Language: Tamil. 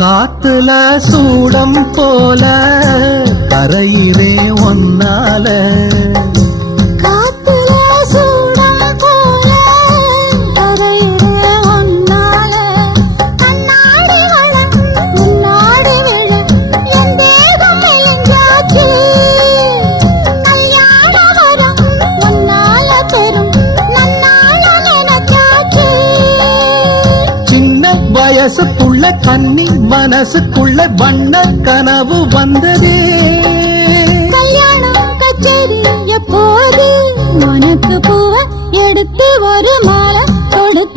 காத்துல சூடம் போல கரையிலே ஒன்னால வயசுக்குள்ள கன்னி மனசுக்குள்ள வண்ண கனவு வந்ததே. கல்யாணம் கச்சேரி எப்போது உனக்கு பூவ எடுத்து ஒரு மாலை கொடுத்து